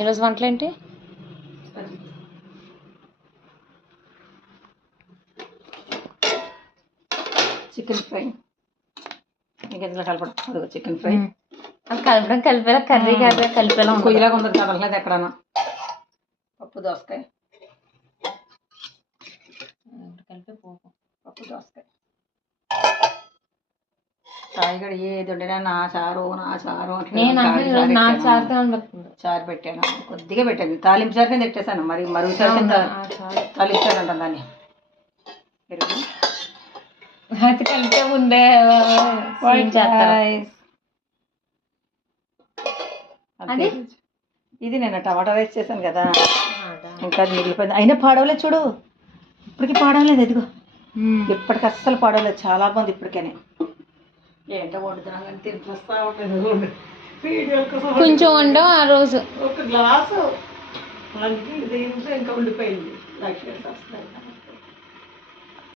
ఈరోజు వంటలు ఏంటి? Chicken fry. మీకు ఎందులో కలపడం? అదిగో చికెన్ ఫ్రై. అది కలపడం కలిపేలా, కర్రీ కాదు కలిపేలా కొయ్యలాగా ఉండదు కదలలేదు ఎక్కడన్నా. పప్పు దోసకాయ, కలిపే పోపు. పప్పు దోసకాయ. సాయిగడ ఏది వండినా నా చారు నా చారు చారు పెట్టాను. కొద్దిగా పెట్టాను. తాలింపు చారు కింద పెట్టేశాను. మరి మరుగు చారు కింద తాలింపు చారు అంటాను దాన్ని. పెరుగు అది కలిపే ముందే అది. ఇది నేను టమాటా రైస్ చేశాను కదా, ఇంకా అది మిగిలిపోయింది. అయినా పాడవలేదు చూడు, ఇప్పటికీ పాడవలేదు. ఎదిగో ఇప్పటికి అస్సలు పాడవలేదు. చాలా బాగుంది ఇప్పటికేనే. ఏంటో వండుతున్నాను కానీ తినిపిస్తా ఉంటుంది. కొంచెం వండాం ఆ రోజు. ఒక గ్లాసు దీంట్లో ఇంకా ఉండిపోయింది. లక్ష్మీ వస్తాయి.